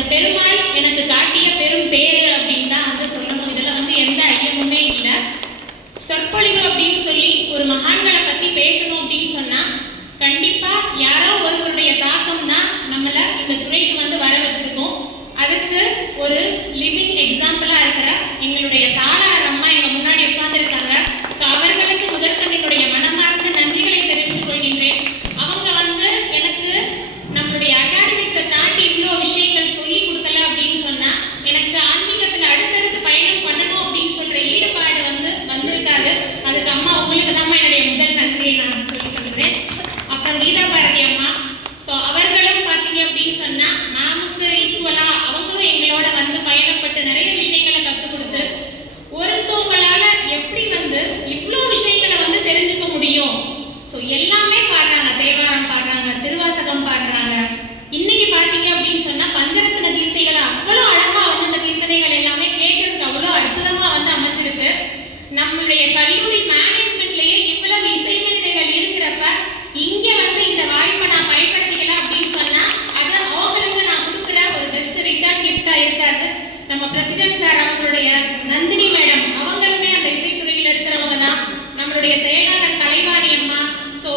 அந்த பெருமாள் எனக்கு காட்டிய பெரும் பேரு அப்படின்னு தான் வந்து சொல்லணும். இதுல வந்து எந்த ஐயமுமே இல்லை. சொற்பொழிவு அப்படின்னு சொல்லி ஒரு மகான்களை பத்தி பேசணும் அப்படின்னு சொன்னா கண்டிப்பா யாரோ ஒருவருடைய தாக்கம் தான் நம்மளை இந்த துறைக்கு வந்து வர வச்சிருக்கோம். அதுக்கு ஒரு லிவிங் எக்ஸாம்பிளா இருக்கிற எங்களுடைய தாளார் அம்மா எங்க முன்னாடி உட்கார்ந்துருக்காங்க. ஸோ அவர்களுக்கு முதற்கண் என்னுடைய மனமார்ந்த நன்றிகளை தெரிவித்துக் கொள்கின்றேன். அவங்க வந்து எனக்கு நம்மளுடைய அகாடமிக்ஸை தாண்டி இவ்வளோ விஷயங்கள் சொல்லி கொடுக்கல அப்படின்னு சொன்னா எனக்கு ஆன்மீகத்தில் அடுத்தடுத்து பயணம் பண்ணணும் அப்படின்னு சொல்ற ஈடுபாடு வந்து வந்திருக்காது. அதுக்கு அம்மா உங்களுக்கு தான் என்னுடைய முதல் நன்றியை நான் சொல்லிக் கொள்கிறேன். அப்புறம் கீதா பாரதி அம்மா, ஸோ அவர்களும் பார்த்தீங்க அப்படின்னு சொன்னா மேமுக்கு ஈக்குவலா அவங்களும் எங்களோட வந்து பயணப்பட்டு நிறைய விஷயங்களை கற்றுக் கொடுத்து ஒருத்தவங்களால எப்படி வந்து இவ்வளோ விஷயங்களை வந்து தெரிஞ்சுக்க முடியும். ஸோ எல்லாமே பாடுறாங்க, தேவாரம் பாடுறாங்க, திருவாசகம் பாடுறாங்க. இன்னைக்கு பார்த்தீங்க அப்படின்னு சொன்னா பஞ்சரத்ன கீர்த்தைகளை அவ்வளோ அழகா வந்து இந்த கீர்த்தனைகள் எல்லாமே கேட்கறதுக்கு அவ்வளோ அற்புதமா வந்து அமைஞ்சிருக்கு. நம்மளுடைய கல்லூரி மேனேஜ்மெண்ட்லயே இவ்வளவு இசைமேதைகள் இருக்கிறப்ப இங்க வந்து இந்த வாய்ப்பை நான் பயன்படுத்திக்கல அப்படின்னு சொன்னா அது அவங்களுக்கு நான் கொடுக்குற ஒரு பெஸ்ட் ரிட்டர்ன் கிஃப்டா இருக்காது. நம்ம பிரசிடென்ட் சார் அவங்களுடைய நந்தினி மேடம் அவங்களுமே அந்த இசைத்துறையில் இருக்கிறவங்க தான். நம்மளுடைய செயலாளர் கலைவாணி அம்மா, ஸோ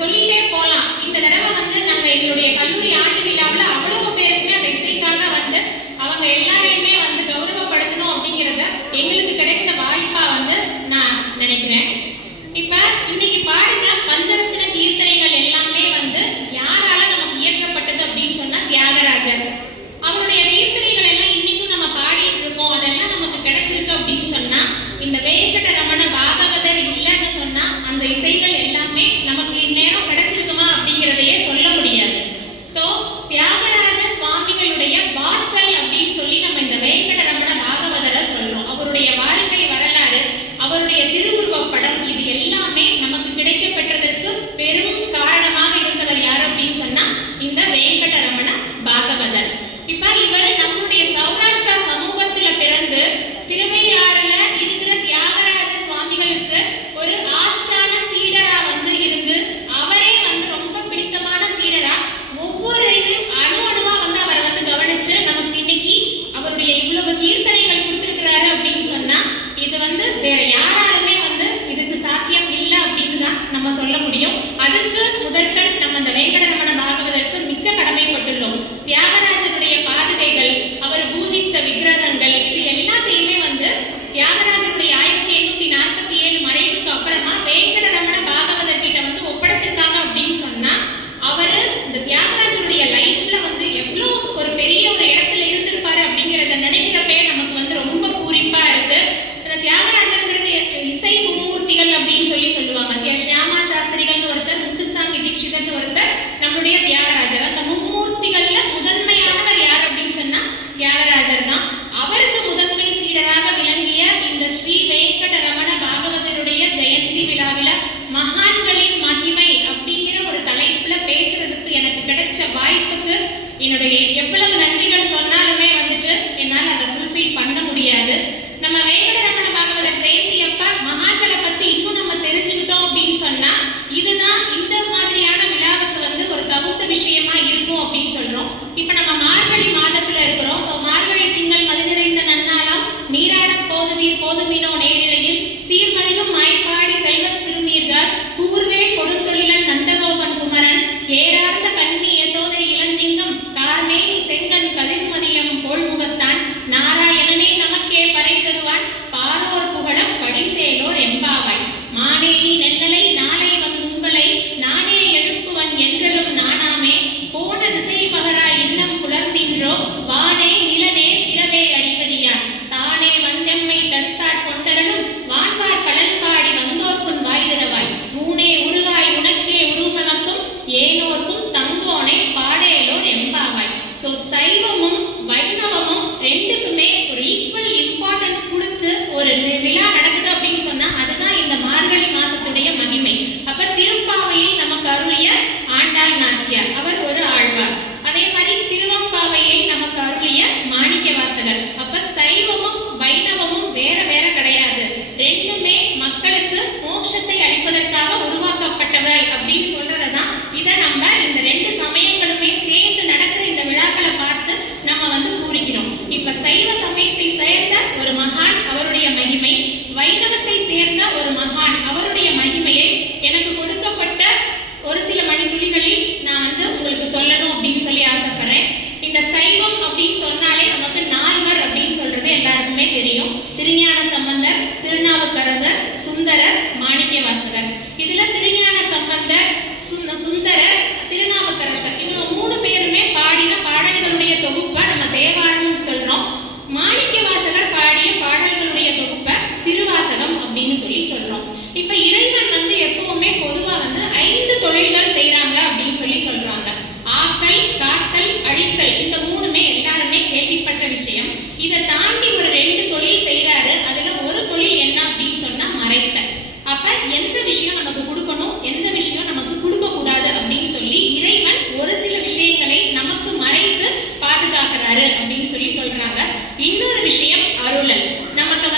சொல்லிட்டே போகலாம். இந்த தடவை வந்து நாங்கள் எங்களுடைய கல்லூரி ஆண்டு விழாவில் அவ்வளோ பேருக்குமே அந்த இசைக்காக வந்து அவங்க எல்லாரையுமே வந்து கௌரவப்படுத்தணும் அப்படிங்கிறத எங்களுக்கு கிடைச்ச வாய்ப்பா வந்து நான் நினைக்கிறேன். இப்ப இன்னைக்கு பாடுங்க பஞ்சரத்ன கீர்த்தனைகள் எல்லாமே வந்து யாரால நமக்கு இயற்றப்பட்டது அப்படின்னு சொன்னா தியாகராஜர். அவருடைய கீர்த்தனைகள் எல்லாம் இன்னைக்கும் நம்ம பாடிட்டு இருக்கோம். அதெல்லாம் நமக்கு கிடைச்சிருக்கு அப்படின்னு சொன்னா இந்த வெங்கடரமண பாகவதர் இல்லைன்னு சொன்னா அந்த இசைகள் எல்லாமே நமக்கு இந்நேரம் கிடைச்சிருக்குமா அப்படிங்கிறதையே சொல்ல முடியாது. ஸோ தியாகராஜ சுவாமிகளுடைய வாசல் அப்படின்னு சொல்லி நம்ம இந்த வெங்கடரமண பாகவதரை சொல்றோம். அவருடைய வாழ்க்கை வரலாறு, அவருடைய திருவுருவப் படம், இது எல்லாமே நமக்கு கிடைக்க பெற்றதற்கு பெரும் காரணமாக இருந்தவர் யார் அப்படின்னு சொன்னா இந்த வெங்கடரமண பாகவதர். இப்ப இவர் நம்முடைய சௌராஷ்டிரா சமூகத்துல பிறந்து திருவையாறுல இருக்கிற தியாகராஜ சுவாமிகளுக்கு ஒரு ஆஷ்டான சீடரா வந்து இருந்து அவரே வந்து ரொம்ப பிடித்தமான சீடரா ஒவ்வொரு அணு அணுவா வந்து அவர் வந்து கவனிச்சு நமக்கு இன்னைக்கு அவருடைய இவ்வளவு கீர்த்தனைகள் கொடுத்திருக்கிறாரு அப்படின்னு சொன்னா இது வந்து வேற யாராலுமே வந்து இதுக்கு சாத்தியம் இல்லை அப்படின்னு தான் நம்ம சொல்ல முடியும். அதுக்கு முதற்கண் நம்ம இந்த வெங்கடரமண பாகவதற்கு மிக்க கடமைப்பட்டுள்ளோம். தியாகராஜனுடைய பாதுகைகள், அவர் பூஜித்த விக்கிரகங்கள், இது எல்லாத்தையுமே வந்து தியாகராஜனுடைய 1847 மறைவுக்கு அப்புறமா வெங்கடரமண பாகவதர் கிட்ட வந்து ஒப்படைச்சிருக்காங்க அப்படின்னு சொன்னா அவரு இந்த தியாகராஜனுடைய லைஃப்ல வந்து எவ்வளோ ஒரு பெரிய ஒரு இடத்துல இருந்திருப்பாரு அப்படிங்கிறத நினைக்கிறப்பே நமக்கு வந்து ரொம்ப பூரிப்பா இருக்கு. தியாகராஜருங்கிறது இசை மும்மூர்த்திகள் அப்படின்னு சொல்லுவாங்க. சியாமா சாஸ்திரிகள்னு ஒருத்தர், முத்துசாமி தீட்சிதர்னு ஒருத்தர், நம்மளுடைய தியாகராஜர். அந்த மும்மூர்த்திகள்ல முதன்மையானவர் யார் அப்படின்னு சொன்னா தியாகராஜர் தான். அவருக்கு முதன்மை சீடராக விளங்கிய இந்த ஸ்ரீ வெங்கடரமண பாகவதருடைய ஜெயந்தி விழாவில மகான்களின் மகிமை அப்படிங்கிற ஒரு தலைப்புல பேசுறதுக்கு எனக்கு கிடைச்ச வாய்ப்புக்கு என்னுடைய எவ்வளவு நன்றிகள் சொன்னாலுமே வந்துட்டு என்னால் அதை ஃபுல்ஃபில் பண்ண முடியாது. நம்ம வெங்கடரமண பாகவதர் ஜெயந்தி அப்ப மகான்களை பத்தி இன்னும் நம்ம தெரிஞ்சுக்கிட்டோம் அப்படின்னு சொன்னா இதுதான் இந்த மாதிரியான விழாவுக்கு வந்து ஒரு தகுந்த விஷயமா இருக்கும் அப்படின்னு சொல்றோம். இப்ப நம்ம மார்கழி மாதத்துல இருக்கிறோம். ஸோ மார்கழி திங்கள் மது நிறைந்த நன்னாளாம் நீராட போதுவீர் போதுமினோ நேரிழையில் சீர்மல்கும் மாய்ப்பாடி செல்வத் சிறுநீர்கள் கூர்வே கொடுந்தொழிலன் நந்தகோபன் குமரன் ஏறார்ந்த கண்ணி யசோதை இளஞ்சிங்கம் கார்மேனி செங்கன் கதிர்மதியம் போல்முகத்தான் நாராயணனே நமக்கே பறை தருவான் பாரோர் புகழம் படிந்தேலோர் எம்பாவாய் மானேனி நென்னலை நாளை வந்துங்களை நானே எழுப்புவன் என்றலும் நானாமே போன திசை பகராய் இன்னம் புலர்ந்தின்றோ வானே நிலனே பிறவே அடிவதியான் தானே வந்தெம்மை தடுத்தாற் கொண்டரலும் வான்வார் கடல் பாடி வந்தோர்க்குன் வாய்திரவாய் மூனே உருவாய் உனக்கே உருவமக்கும் ஏனோர்க்கும் தங்கோனே பாடேலோர் எம்பாவாய். ஸோ சைவமும் வைணவமும் ரெண்டுக்குமே ஒரு ஈக்குவல் இம்பார்ட்டன்ஸ் கொடுத்து ஒரு விழா நடக்குது அப்படின்னு சொன்னா அதுதான் இந்த மார்கழி மாசத்துடைய மகிமை. அப்ப திருப்பாவையை நமக்கு அருளிய ஆண்டாள் நாச்சியார், அவர் ஒரு ஆழ்வார். அதே மாதிரி திருவம்பாவையை நமக்கு அருளிய மாணிக்க வாசகர். அப்ப சைவமும் வைணவமும் வேற வேற கிடையாது. ரெண்டுமே மக்களுக்கு மோட்சத்தை அளிப்பதற்காக உருவாக்கப்பட்டவை அப்படின்னு சொல்றதான் இதை நம்ம இந்த ரெண்டு சமயங்களுமே சேர்ந்து நடக்கிற இந்த விழாக்களை பார்த்து நம்ம வந்து சைவ சமயத்தை சேர்ந்த ஒரு மகான் அவருடைய மகிமை, வைணவத்தை சேர்ந்த ஒரு மகான் அவருடைய மகிமையை எனக்கு கொடுக்கப்பட்ட ஒரு சில மணித்துளிகளில் நான் உங்களுக்கு சொல்லணும் அப்படின்னு சொல்லி ஆசைப்படுறேன். இந்த சைவம் அப்படின்னு சொன்னாலே நமக்கு நால்வர் அப்படின்னு சொல்றது எல்லாருக்குமே தெரியும். திருஞான சம்பந்தர், திருநாவுக்கரசர், சுந்தரர், மாணிக்கவாசகர். இதுல திருஞான சம்பந்தர், சுந்தரர், திருநாவுக்கரசர் இவங்க 3 பேருமே பாடின பாடல்களுடைய தொகுப்பை நம்ம தேவாரம்னு சொல்றோம். மாணிக்கவாசகர் பாடிய பாடல்களுடைய தொகுப்பை திருவாசகம் அப்படின்னு சொல்லி சொல்றோம். இப்ப இறைவன் எப்பவுமே பொதுவா 5 தொழில்கள் செய்யறாங்க அப்படின்னு சொல்லி சொல்றாங்க. ஆக்கல், காத்தல், அழித்தல். இந்த 3மே எல்லாருமே கேள்விப்பட்ட விஷயம். இதை தாண்டி ஒரு 2 தொழில் செய்யறாரு. அதுல ஒரு தொழில் என்ன அப்படின்னு சொன்னா மறைத்தல். அப்ப எந்த விஷயம் நமக்கு கொடுக்கணும், எந்த விஷயம் நமக்கு கொடுக்க கூடாது அப்படின்னு சொல்லி இறைவன் ஒரு சில விஷயங்களை நமக்கு மறைத்து பாதுகாக்கிறாரு அப்படின்னு சொல்லி சொல்றாங்க. இன்னொரு விஷயம் அருளல். நமக்கு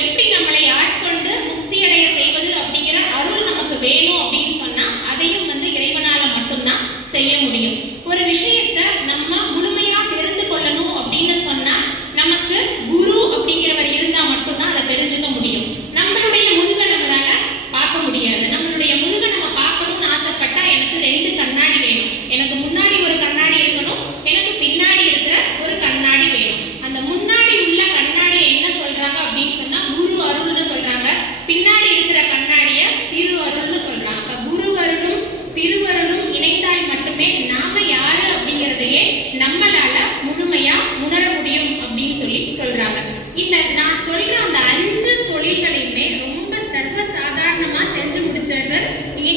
எப்படி நம்மளை ஆட்கொண்டு முக்தி அடைய செய்வது அப்படிங்கிற அருள் நமக்கு வேணும் அப்படின்னு சொன்னா அதையும் இறைவனால மட்டும்தான் செய்ய முடியும். ஒரு விஷயத்தை நம்ம முழுமையா தெரிந்து கொள்ளணும் அப்படின்னு சொன்னா நமக்கு குரு அப்படிங்கிறவர் இருந்தா மட்டும்தான் அதை தெரிஞ்சுக்க முடியும். நம்மளுடைய முதுகை நம்மளால பார்க்க முடியாது. நம்மளுடைய முதுகை நம்ம பார்க்கணும்னு ஆசைப்பட்டா எனக்கு 2 கண்ணாடி வேணும். எனக்கு முன்னாடி ஒரு கண்ணாடி இருக்கணும், எனக்கு பின்னாடி இருக்கிற ஒரு கண்ணாடி வேணும். அந்த முன்னாடி உள்ள கண்ணாடியை என்ன சொல்றாங்க அப்படின்னு சொன்னா குரு அருள்னு சொல்றாங்க. பின்னாடி இருக்கிற கண்ணாடிய திரு அருள்னு சொல்றாங்க. அப்ப குரு அருளும் திருவருளும் இணைந்தால் மட்டுமே நாம யாரு அப்படிங்கிறதையே நம்மளால முழுமையா உணர முடியும் அப்படின்னு சொல்லி சொல்றாங்க. இந்த நான் சொல்ற அந்த 5 தொழில்களையுமே ரொம்ப சர்வ சாதாரணமா செஞ்சு முடிச்சவர்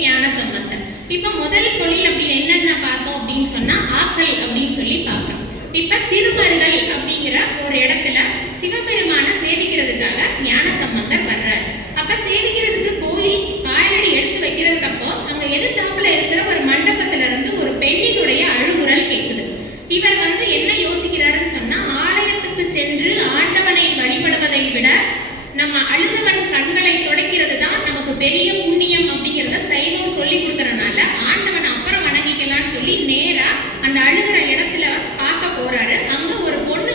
ஞான சம்பந்தர். இப்ப முதல் தொழில் அப்படின்னு என்னென்ன பார்த்தோம் அப்படின்னு சொன்னா ஆக்கல் அப்படின்னு சொல்லி பார்க்கிறோம். இப்ப திருமருகல் அப்படிங்கிற ஒரு இடத்துல சிவபெருமான சேவிக்கிறதுக்காக ஞான சம்பந்தர் வர்றாரு. அப்ப சேவிக்கிறதுக்கு கோயில் காலடி எடுத்து வைக்கிறதுக்கு அப்போ அங்க எதிர்த்தாப்புல இருக்கிற ஒரு மண்டபத்துல இருந்து ஒரு பெண்ணினுடைய அழுகுரல் கேட்குது. இவர் என்ன யோசிக்கிறாருன்னு சொன்னா ஆலயத்துக்கு சென்று ஆண்டவனை வழிபடுவதை விட நம்ம அழுதவன் கண்களை துடைக்கிறது தான் நமக்கு பெரிய புண்ணியம் அப்படிங்கிறத சைவம் சொல்லி கொடுக்கறனால ஆண்டவன் அப்புறம் வணங்கிக்கலாம்னு சொல்லி நேரா அந்த அழுகிற இடத்துல பார்க்க போறாரு. அங்க ஒரு பொண்ணு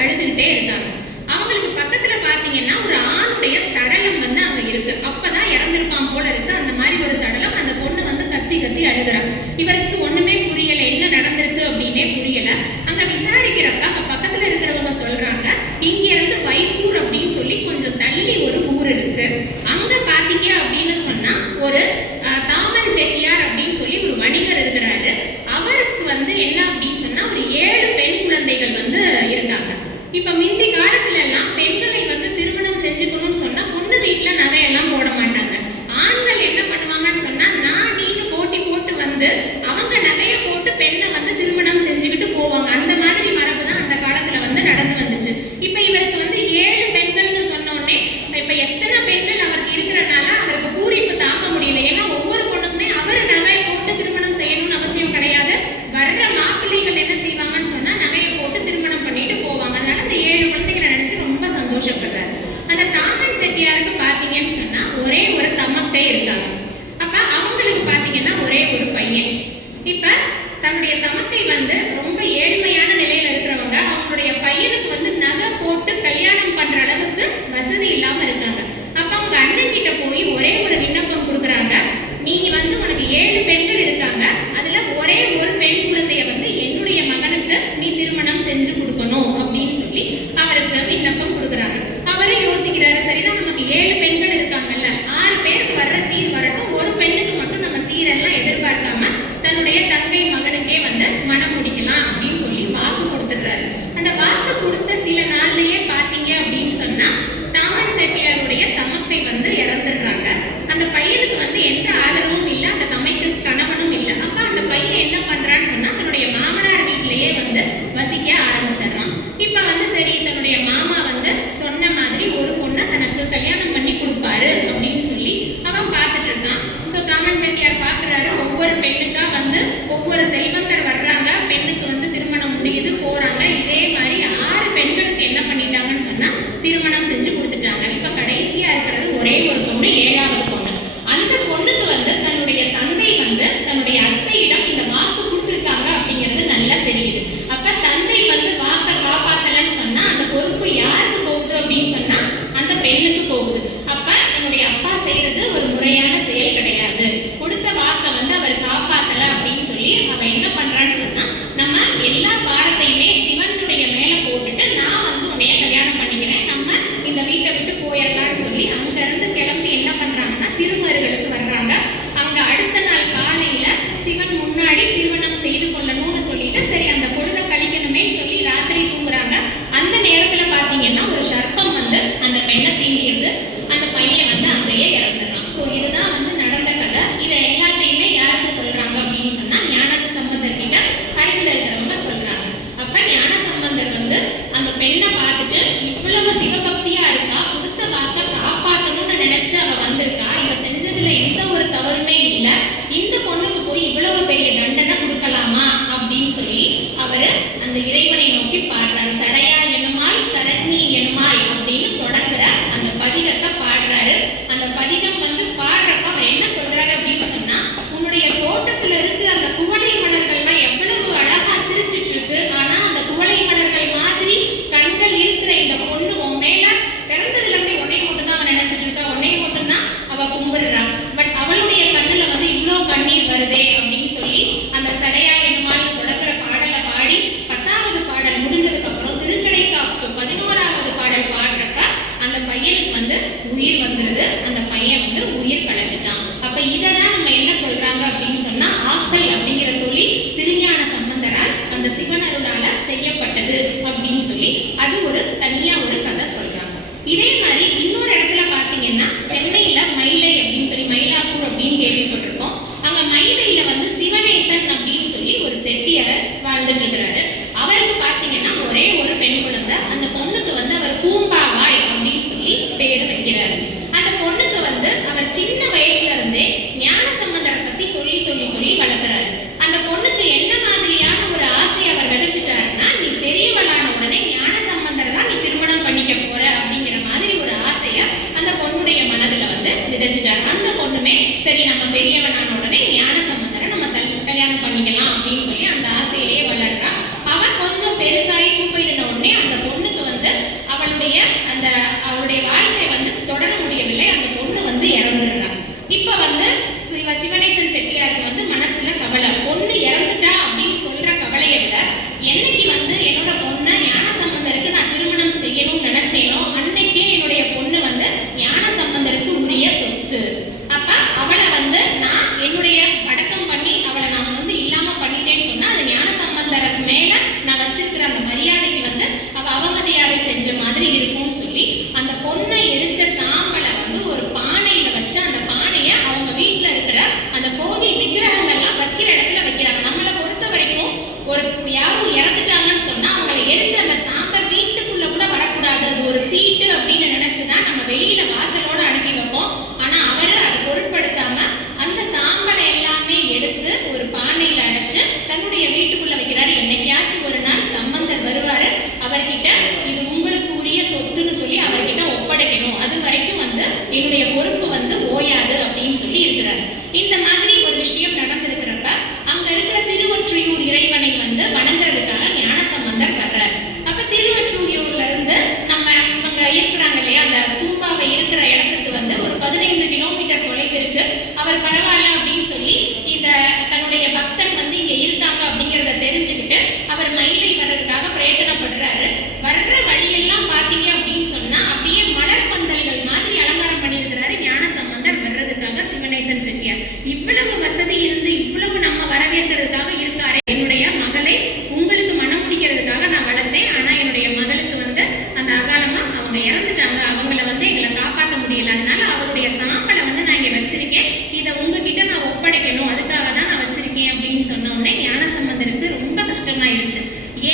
அழுதுகிட்டே இருக்காங்க. அவங்களுக்கு பக்கத்துல பாத்தீங்கன்னா ஒரு ஆணுடைய சடலம் அங்க இருக்கு. அப்பதான் இறந்திருப்பான் போல இருக்கு. அந்த மாதிரி ஒரு சடலம். அந்த பொண்ணு கத்தி கத்தி அழுகிறான். இவருக்கு ஒண்ணுமே புரியல, என்ன நடந்திருக்கு அப்படின்னே புரியல. அங்க விசாரிக்கிறப்ப அங்க பக்கத்துல இருக்கிறவங்க சொல்றாங்க, இங்க இருந்து வைப்பூர் அப்படின்னு சொல்லி கொஞ்சம் தள்ளி ஒரு ஊர் இருக்கு. அங்க பாத்தீங்க அப்படின்னு சொன்னா ஒரு தாமன் செட்டியார் அப்படின்னு சொல்லி ஒரு வணிகர் இருக்கிறாரு. அவருக்கு என்ன அப்படின்னு சொன்னா ஒரு 7 பெண் குழந்தைகள் இருக்காங்க. இப்ப முந்தி காலத்துல எல்லாம் பெண்களை திருமணம் செஞ்சுக்கணும்னு சொன்னா பொண்ணு வீட்டுல நகையெல்லாம் போட மாட்டாங்க. ஆண்கள் என்ன பண்ணுவாங்கன்னு சொன்னா நான் நீனு போட்டி போட்டு அவங்க நகைய போட்டு பெண்ணை திருமணம் செஞ்சுக்கிட்டு போவாங்க. அந்த மாதிரி மரபு தான் அந்த காலத்துல நடந்து வந்துச்சு. இப்ப இவருக்கு 7 பெண்கள்னு சொன்னோடனே இப்ப எத்தனை பெண்கள் அவருக்கு இருக்கிறனால அவருக்கு பூரிப்பு தாங்க முடியல. ஏன்னா ஒவ்வொரு பொண்ணுக்குமே அவர் நகை போட்டு திருமணம் செய்யணும்னு அவசியம் கிடையாது. வர்ற மாப்பிள்ளைகள் என்ன செய்வாங்கன்னு சொன்னா நகையை போட்டு திருமணம் பண்ணிட்டு போவாங்க. அதனால அந்த 7 குழந்தைகளை நினைச்சு ரொம்ப சந்தோஷப்படுறாரு. அந்த தாமன் செட்டியாருக்கு பாத்தீங்கன்னு சொன்னா ஒரே ஒரு தமக்கை இருக்காங்க. அப்ப அவங்களுக்கு பாத்தீங்கன்னா ஒரே ஒரு பையன். இப்ப தன்னுடைய தமக்கை ரொம்ப ஏழ்மையான நிலையில இருக்கிறவங்க. அவங்களுடைய பையனுக்கு நகை போட்டு கல்யாணம் பண்ற அளவுக்கு வசதி இல்லாம இருக்காங்க. அப்ப அவங்க அண்ணன் கிட்ட போய் ஒரே ஒரு விண்ணப்பம் கொடுக்குறாங்க. நீங்க உனக்கு 7 பெண்கள் இருக்காங்க, அதுல ஒரே ஒரு பெண் குழந்தைய என்னுடைய மகனுக்கு நீ திருமணம் செஞ்சு கொடுக்கணும் அப்படின்னு சொல்லி அவருக்கு விண்ணப்பம் கொடுக்குறாங்க. அவரும் யோசிக்கிறாரு, சரிதான் நமக்கு 7 பெண்கள் இருக்காங்கல்ல, 6 பேருக்கு வர்ற சீர் வரட்டும், ஒரு பெண்ணுக்கு மட்டும் நம்ம சீரெல்லாம் எதிர்பார்க்காம தன்னுடைய தங்கை மகனுக்கே மனம் முடிக்கலாம் அப்படின்னு சொல்லி வாக்கு கொடுத்துடுறாரு. அந்த வாக்கு கொடுத்த சில நாள்லயே பாத்தீங்க அப்படின்னு சொன்னா தாமன் செட்டியாருடைய தமக்கை இறந்துடுறாங்க. அந்த பையனுக்கு எந்த ஆதரவும் இல்லை, அந்த தமைக்கு கணவனும் இல்லை. அப்ப அந்த பையன் என்ன பண்றான்னு சொன்னா தன்னுடைய மாமனார் வீட்டிலேயே வசிக்க ஆரம்பிச்சிடறான். இப்ப சரி தன்னுடைய மாமா சொன்ன மாதிரி ஒரு பொண்ணை தனக்கு கல்யாணம் பண்ணி கொடுப்பாரு அப்படின்னு சொல்லி அவன் பார்த்துட்டு இருக்கான். ஸோ தாமன் செட்டியார் பார்க்குறாரு, ஒவ்வொரு பெண்ணுக்கா ஒவ்வொரு செல்வந்தர் வர்றாங்க, பெண்ணுக்கு திருமணம் முடியுது போறாங்க. இதே மாதிரி 6 பெண்களுக்கு என்ன பண்ணிட்டாங்கன்னு சொன்னா திருமணம் செஞ்சு கொடுத்துட்டாங்க. இப்ப கடைசியா இருக்கிறது ஒரே ஒரு பொண்ணு, 7வது பொண்ணு. அந்த பொண்ணுக்கு தன்னுடைய தந்தை தன்னுடைய அத்தையிடம் இந்த வாக்கு கொடுத்துருக்காங்க அப்படிங்கிறது நல்லா தெரியுது. அப்ப தந்தை வாக்கை காப்பாத்தலன்னு சொன்னா அந்த வந்து அந்த பெண்ணை பார்த்துட்டு இவ்வளவு சிவபக்தியா இருக்கா, கொடுத்த வாக்க காப்பாற்றணும்னு நினைச்சு அவ வந்திருக்கா, இவ செஞ்சதுல எந்த ஒரு தவறுமே இல்லை, இந்த பொண்ணுக்கு போய் இவ்வளவு பெரிய தண்டனை கொடுக்கலாமா அப்படின்னு சொல்லி அவரு அந்த இறைவனை நோக்கி பாடுறாரு. சடையா எனுமால் சரண்மி எனுமால் அப்படின்னு தொடங்குற அந்த பதிகத்தை பாடுறாரு. அந்த பதிகம் வந்து பாடுறப்ப அவர் என்ன சொல்றாரு அப்படின்னு சொன்னா, உன்னுடைய தோட்டத்துல இருக்கிற அந்த குவளை மலர்கள்லாம் எவ்வளவு அழகா சிரிச்சிட்டு இருக்கு, ஆனா அந்த குவளை மலர்கள் மாதிரி கண்கள் இருக்கிற இந்த பொண்ணு உன் மேல பிறந்ததுல இருந்தே உன்னை மட்டும் தான் அவன் நினைச்சிட்டு இருக்கா, உன்னை மட்டும் தான் அவ கும்பிடுறா, பட் அவளுடைய கண்ணுல வந்து இவ்வளவு கண்ணீர் வருதே அப்படின்னு சொல்லி அந்த சடையா எனுமால்னு தொடங்குற பாடலை பாடி 10வது பாடல் முடிஞ்சதுக்கு அப்புறம் திருக்கடைக்காப்பு 11வது பாடல் பாடுறப்ப அந்த பையனுக்கு வந்து உயிர் வந்துருது. அந்த பையன் வந்து உயிர் கலைச்சிட்டான். அப்ப இததான் நம்ம என்ன சொல்றாங்க அப்படின்னு சொன்னா, ஆக்கல் அப்படிங்கிற தொழில் திருஞான சம்பந்தரால் அந்த சிவனருளால செய்யப்பட்டது அப்படின்னு சொல்லி அது ஒரு தனியா ஒரு கதை சொல்றாங்க. இதே மாதிரி இன்னொரு இடத்துல பாத்தீங்கன்னா, சென்னையில மயிலை அப்படின்னு சொல்லி மயிலாப்பூர் அப்படின்னு கேள்விப்பட்டிருக்கோம். அங்க மயிலையில வந்து சிவனேசன் அப்படின்னு சொல்லி ஒரு செட்டியார் வாழ்ந்துட்டு இருக்கிறாரு. அவருக்கு பாத்தீங்கன்னா ஒரே ஒரு பெண் குழந்தை. அந்த பொண்ணுக்கு வந்து அவர் பூம்பாவாய் அப்படின்னு சொல்லி பேர் வைக்கிறாரு. அந்த பொண்ணுக்கு வந்து அவர் சின்ன வயசுல இருந்தே ஞான சம்பந்தரை பத்தி சொல்லி சொல்லி சொல்லி வளர்க்கிறாரு. அந்த பொண்ணுக்கு என்ன மாதிரியான ஒரு ஆசை அவர் விதைச்சிட்டாருன்னா, நீ பெரியவளான உடனே ஞான சம்பந்தரை தான் நீ திருமணம் பண்ணிக்க போற அப்படிங்கிற மாதிரி ஒரு ஆசைய அந்த பொண்ணுடைய மனதுல வந்து விதைச்சிட்டாரு. அந்த பொண்ணுமே சரி நம்ம பெரியவனான உடனே ஞான சம்பந்தரை நம்ம கல்யாணம் பண்ணிக்கலாம் அப்படின்னு சொல்லி அந்த ஆசையிலேயே வளர்றா. அவன் கொஞ்சம் பெருசாகி கூப்பிடுன உடனே அந்த பொண்ணுக்கு வந்து அவளுடைய வாழ்க்கை வந்து தொடர முடியவில்லை. அந்த பொண்ணு வந்து இறந்துடுறா. இப்ப வந்து சிவனேசன் செட்டியாருக்கு வந்து மனசுல கவலை, பொண்ணு இறந்துட்டா அப்படின்னு சொல்ற கவலையை விட, என்னைக்கு வந்து என்னோட பொண்ணை ஞான சம்பந்தருக்கு நான் திருமணம் செய்யணும்னு நினைச்சேனோ அன்னைக்கே என்னுடைய பொண்ணு வந்து ஞான சம்பந்தருக்கு உரிய சொத்து. அப்ப அவளை வந்து நான் என்னுடைய அடக்கம் பண்ணி அவளை நான் வந்து இல்லாம பண்ணிட்டேன்னு சொன்னா அது ஞான சம்பந்தருக்கு மேல நான் வச்சிருக்கிற அந்த மரியாதைக்கு வந்து அவ அவமரியாதை செஞ்ச மாதிரி இருக்கும்னு சொல்லி அந்த பொண்ணை எரிச்ச சாம்பலை வந்து ஒரு பானையில வச்சு அந்த பானையை அவங்க வீட்டுல இருக்கிற அந்த கோவில் விக்கிரகங்கள்லாம் வைக்கிற இடத்துல வைக்கிறாங்க. நம்மளை பொறுத்த வரைக்கும் ஒரு யாரும் இறந்துட்டாங்கன்னு சொன்னா அவங்களை எரிச்ச அந்த சாம்பல் வீட்டுக்குள்ள கூட வரக்கூடாது, அது ஒரு தீட்டு அப்படின்னு நினைச்சுதான் நம்ம வெளியில வாசலோட அனுப்பி வைப்போம். ஆனா அவரு அதை பொருட்படுத்தாம அந்த சாம்பலை எல்லாமே எடுத்து ஒரு பானையில அடைச்சு தன்னுடைய வீட்டுக்குள்ள வைக்கிறாரு. என்னைக்காச்சும் ஒரு நாள் சம்பந்தர் வருவாரு, அவர்கிட்ட இது உங்களுக்கு உரிய சொத்துன்னு சொல்லி அவர்கிட்ட ஒப்படைக்கணும், அது வரைக்கும் வந்து என்னுடைய பொறுப்பு வந்து ஓயாது அப்படின்னு சொல்லி இருக்கிறாரு. இந்த மாதிரி ஒரு விஷயம் நடந்திருக்கிறப்ப அங்க இருக்கிற திருவொற்றியூர் இறைவனை வந்து வணங்குறதுக்காக ஞான சம்பந்தர் வர்றாரு. அப்ப திருவொற்றியூர்ல இருந்து நம்ம இவங்க இருக்கிறாங்க இல்லையா, அந்த பூம்பாவை இருக்கிற இடத்துக்கு வந்து ஒரு 15 கிலோமீட்டர் தொலைவு இருக்கு. அவர் பரவாயில்ல அப்படின்னு சொல்லி இந்த தன்னுடைய பக்தன் வந்து இங்க இருக்காங்க அப்படிங்கிறத தெரிஞ்சுக்கிட்டு அவர் மயிலை வர்றதுக்காக பிரயத்தனப்படுறாரு. வர்ற வழியெல்லாம் பாத்தீங்க அப்படின்னு சொன்னா அப்படியே மலர் பந்தல்கள் மாதிரி அலங்காரம் பண்ணியிருக்கிறாரு ஞான சம்பந்தர் வர்றதுக்காக சிவனேசன் செட்டியார். இவ்வளவு வசதி இருந்து இவ்வளவு நம்ம வரவேற்கிறதுக்காக இருக்காரு. என்னுடைய மகளை உங்களுக்கு மனம் முடிக்கிறதுக்காக நான் வளர்த்தேன், ஆனா என்னுடைய மகளுக்கு வந்து அந்த அகாலமா அவங்க இறந்துட்டாங்க, அவங்கள வந்து எங்களை காப்பாற்ற முடியல, அதனால அவருடைய சாம்பலை வந்து நான் இங்க வச்சிருக்கேன், இதை உங்ககிட்ட நான் ஒப்படைக்கணும், அதுக்காக தான் நான் வச்சிருக்கேன் அப்படின்னு சொன்ன உடனே ஞான சம்பந்தருக்கு ரொம்ப கஷ்டமாயிருச்சு.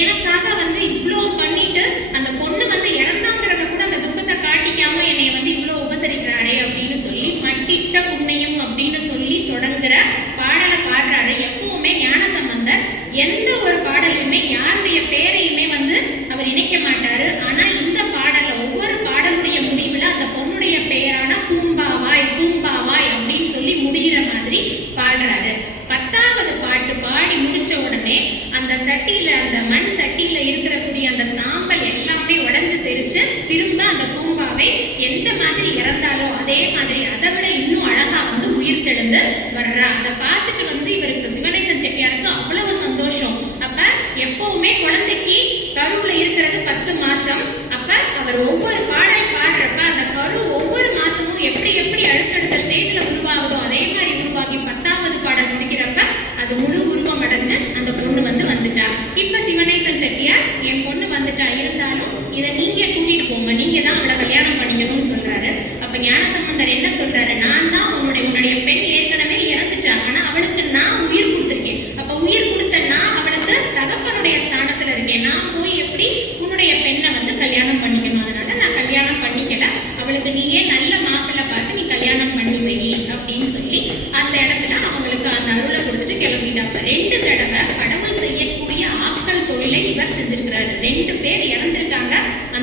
எனக்காக வந்து இவ்வளோ பண்ணிட்டு அந்த பொண்ணு வந்து இறந்தாங்கிறத கூட அந்த துக்கத்தை காட்டிக்காம என்னை வந்து இவ்வளோ உபசரிக்கிறாரே அப்படின்னு சொல்லி மட்டிட்ட புண்ணியம் அப்படின்னு சொல்லி தொடங்குற பாடலை பாடுறாரு. எப்பவுமே ஞான சம்பந்தர் எந்த ஒரு பாடலுமே யாருடைய பேரையுமே வந்து அவர் இணைக்க மாட்டாரு. ஆனா இந்த பாடல்ல ஒவ்வொரு பாடலுடைய முடிவுல அந்த பொண்ணுடைய பெயரான பூம்பாவாய் பூம்பாவாய் அப்படின்னு சொல்லி முடிகிற மாதிரி பாடுறாரு. 10வது பாட்டு பாடி முடிச்ச உடனே அந்த சட்டியில அந்த மண் சட்டியில இருக்கக்கூடிய அந்த சாம்பல் எல்லாமே உடைஞ்சு தெரிச்சு திரும்ப அந்த பூம்பாவை எந்த மாதிரி இறந்தாலோ அதே மாதிரி அதை விட இன்னும் அழகா வந்து உயிர் தெழுந்து வர்றா. அதை பார்த்துட்டு வந்து இவருக்கு சிவனேசன் செட்டியாருக்கு அவ்வளவு சந்தோஷம். அப்ப எப்பவுமே குழந்தைக்கு கருவுல இருக்கிறது 10 மாசம். அப்ப அவர் ஒவ்வொரு பாடல் பாடுறப்ப அந்த கரு ஒவ்வொரு மாசமும் எப்படி எப்படி அடுத்தடுத்த ஸ்டேஜ்ல உருவாகுதோ அதே மாதிரி உருவாகி 10வது பாடல் முடிக்கிறப்ப அது முழு உருவம் அடைஞ்சு அந்த பொண்ணு வந்து வந்துட்டா. இப்ப சிவனேசன் செட்டியார் என் பொண்ணு வந்துட்டா, இருந்தாலும் இதை நீங்க கூட்டிட்டு போங்க, நீங்க தான் அவளை கல்யாணம் பண்ணிக்கணும்னு சொல்றாரு. அப்ப ஞானசம்பந்தர் என்ன சொல்றாரு, நான் தான் உன்னுடைய பெண் ஏற்கனவே இறந்துட்டா, ஆனா அவளுக்கு நான் உயிர் கொடுத்திருக்கேன். அப்ப உயிர் கொடுத்த நான் அவளுக்கு தகப்பனுடைய ஸ்தானத்துல இருக்கேன். நான் போய் எப்படி